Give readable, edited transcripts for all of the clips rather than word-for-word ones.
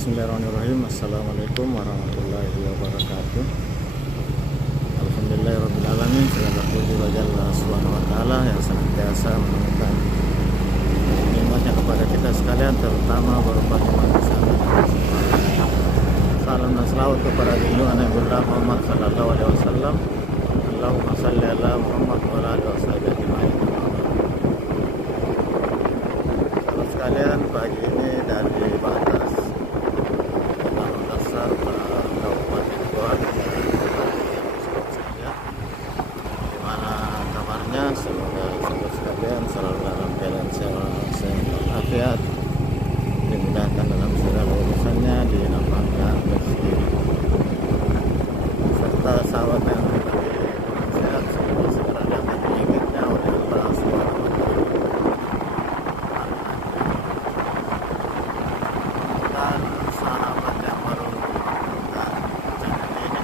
Bismillahirrahmanirrahim. Assalamualaikum warahmatullahi wabarakatuh. Alhamdulillahirrahmanirrahim. Segala puji bagi Allah Subhanahu wa Ta'ala yang senantiasa menemukan nikmatnya kepada kita sekalian, terutama berupa nikmat kesehatan. Salam dan selawat kepada junjungan Nabi Muhammad sallallahu alaihi wasallam. Allahumma shalli ala Muhammad wa ala alihi wasallam ajma'in. Saudara sekalian, pagi ini dari batas dasar Kabupaten Goa, gimana kabarnya? Semoga saudara sekalian selalu dalam keadaan sehat walafiat, dimudahkan dalam segala urusannya, dinapangkan rezeki, serta sahabat yang sehat semoga segera dapat penyakitnya oleh Allah Subhanahu wa Ta'ala. Dan sahabat yang baru menemukan channel ini,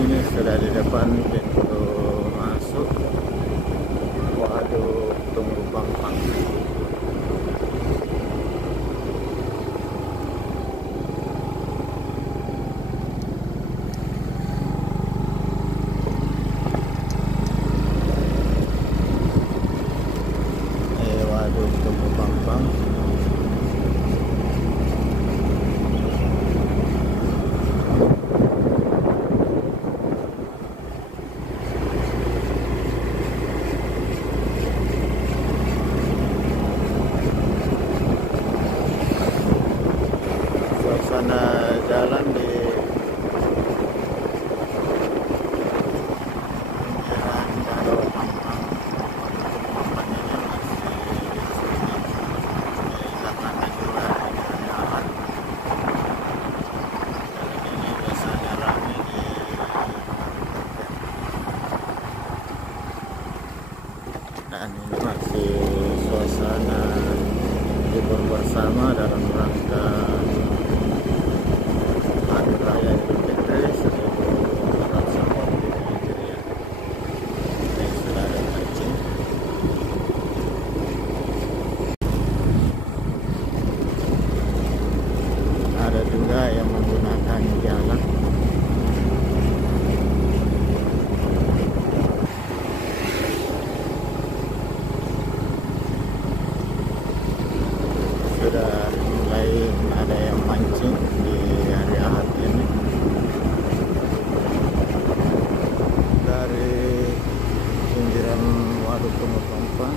ini sudah di depan pintu masuk Waduk Tunggu Pampang. Waduk Tunggu Pampang. Suasana jalan di pinggiran Danau Pampang, Pampang ini masih karena juga hari Ahad. Jalan ini biasanya ramai dan ini masih suasana libur bersama dalam rangka Hari Raya Idul Fitri 1445 Hijriah. Ini sudah ada mancing. Ada juga yang menggunakan jalan. Sudah mulai ada yang mancing di hari Ahad ini. Dari pinggiran Waduk Tunggu Pampang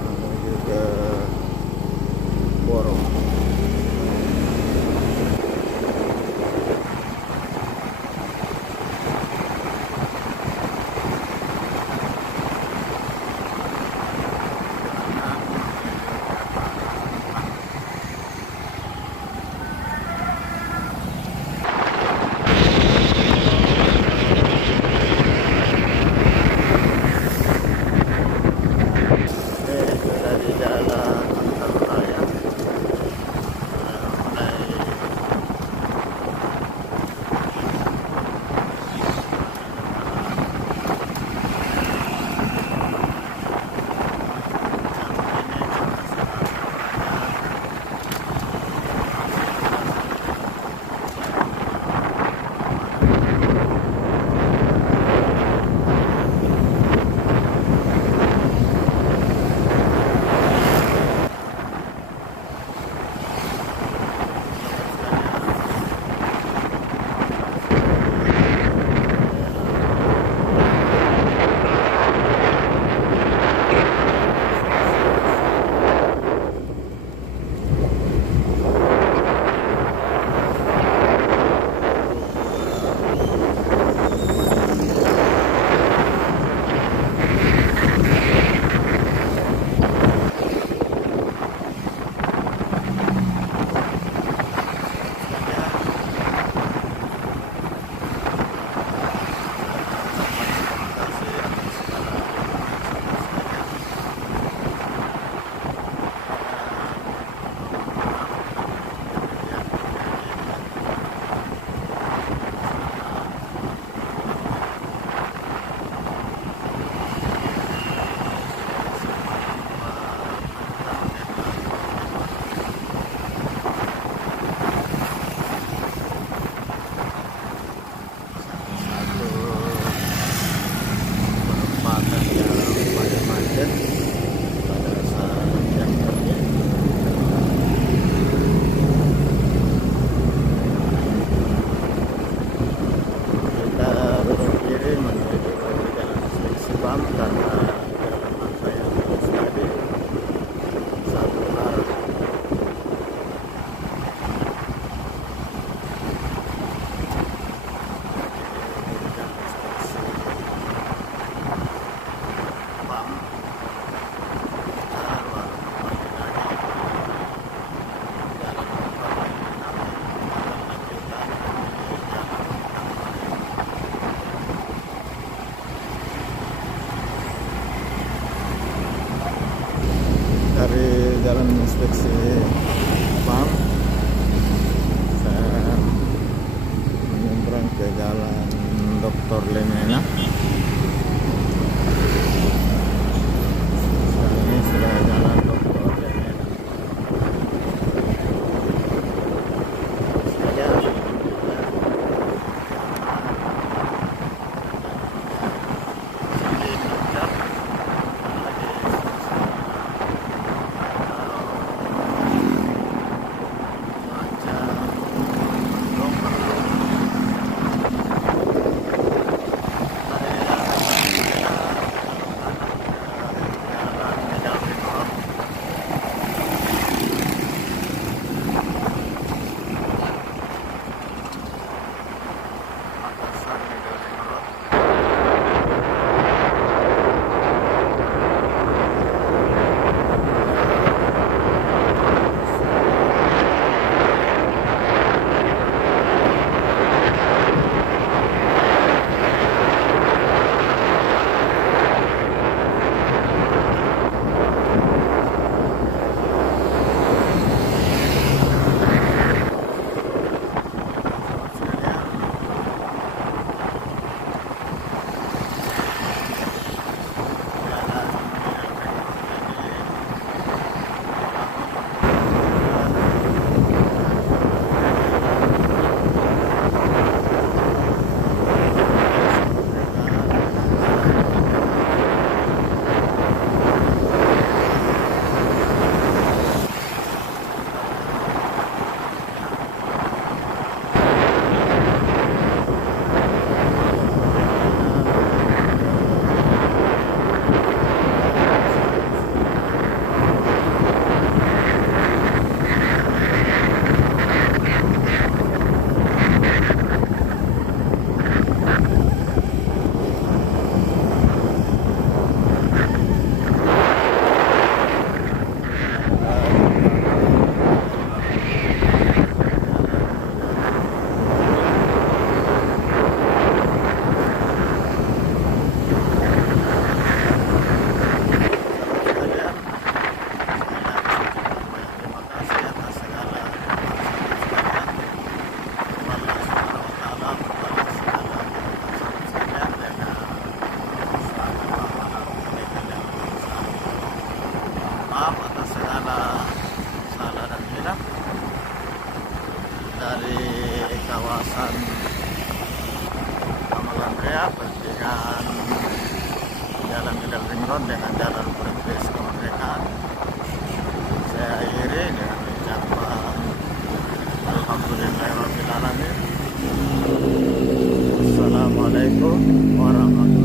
menuju ke Borong. inspeksi PAM. Saya menyeberang ke jalan Dr. Lemena. Ini sudah jalan Dr. Lemena. Maaf atas segala salah dan hilaf dari kawasan Kamalan Rea pertigaan Jalan Gedal Ring Road dengan Jalan Perintis Kemerdekaan. Saya akhiri dengan ucapan Alhamdulillahirrahmanirrahim. Assalamualaikum warahmatullahi wabarakatuh.